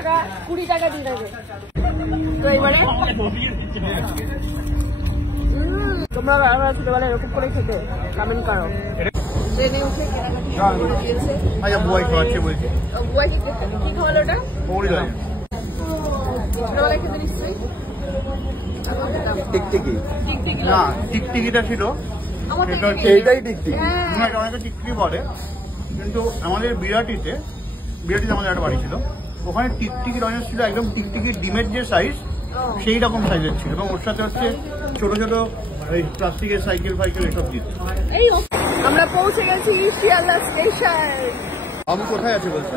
টাকা 20 টাকা দিয়ে দেবে। তো এবারে তোমরা ছোটবেলায় এরকম করে খেতে কমেন্ট করো। ট্রেনে উঠে বুয়াই খাওয়াচ্ছে বলছে। বুয়াই কি খাওয়ালো ওটা? ছোটবেলায় খেতে নিশ্চয়ই টিকটিকি। না টিকটিকিটা ছিল এইটাই টিকটিকি, অনেকে টিকটিকি বলে, কিন্তু আমাদের বিরাটিতে আমাদের একটা বাড়ি ছিল, ওখানে টিকটিকি রঞ্জন ছিল একদম টিকটিকির ডিমের যে সাইজ সেই রকম সাইজের ছিল, এবং ওর সাথে হচ্ছে ছোট ছোট এই প্লাস্টিকের সাইকেল ফাইকেল এসব দিত। আমরা পৌঁছে গেছি শিয়ালদা স্টেশন। আমি কোথায় আছি বলছে?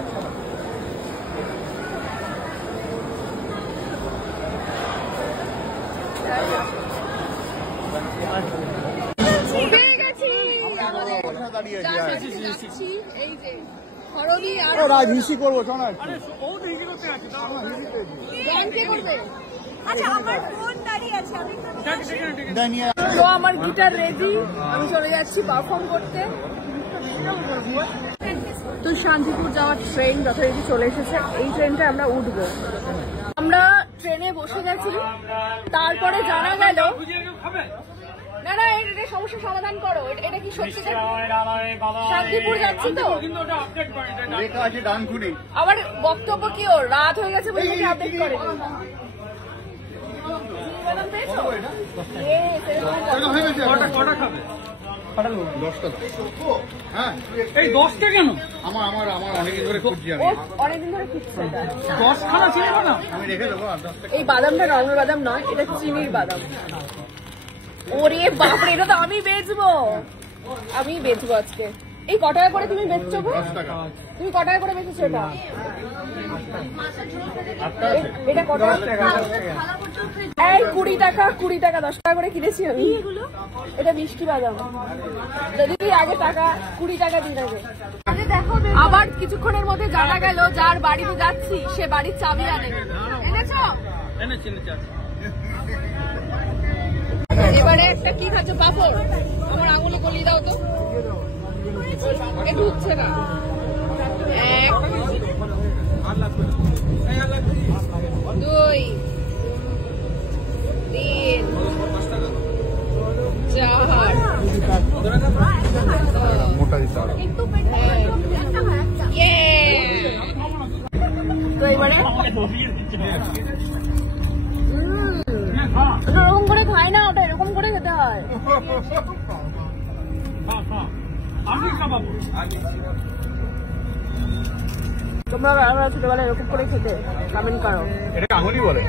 রাজহিসি করবো শোনা। তো আমার গিটার রেডি, আমি চলে যাচ্ছি পারফর্ম করতে। তো শান্তিপুর যাওয়ার ট্রেন যথারীতি চলে এসেছে, এই ট্রেনটা আমরা উঠবো। আমরা ট্রেনে বসে গেছি, তারপরে জানা গেল না না এটা সমস্যার সমাধান করো। এটা কি সত্যি শান্তিপুর যাচ্ছি তো? আবার বক্তব্য কি ওর রাত হয়ে গেছে বলে আপডেট করে। এই বাদামটা নর্মাল বাদাম নয়, এটা চিনির বাদাম। ওরে বাপরে, এটা তো আমি বেচবো আজকে। এই ক টাকা করে তুমি বেচছো? তুমি ক টাকা করে বেচেছো এটা? এটা কত টাকা? এই 20 টাকা 10 টাকা করে কিনেছি আমি। এটা মিষ্টি বাদাম। যদি আগে টাকা 20 টাকা দিয়ে দেবে। আবার কিছুক্ষণের মধ্যে জানা গেল যার বাড়িতে যাচ্ছি সে বাড়ির চাবি আনে। এনেছো? এবারে একটা কি খাচ্ছ? পাপড়। আমার আঙুলে গলিয়ে দাও তো, একটু হচ্ছে না। 1 2 3 4 মোটা দিতে হবে। তো এবারে ওরকম করে খায় না, ওটা এরকম করে খেতে হয়। তোমরা ছোটবেলায় এরকম করে খেতে কমেন্ট করো। এটা আঙুলি বলে।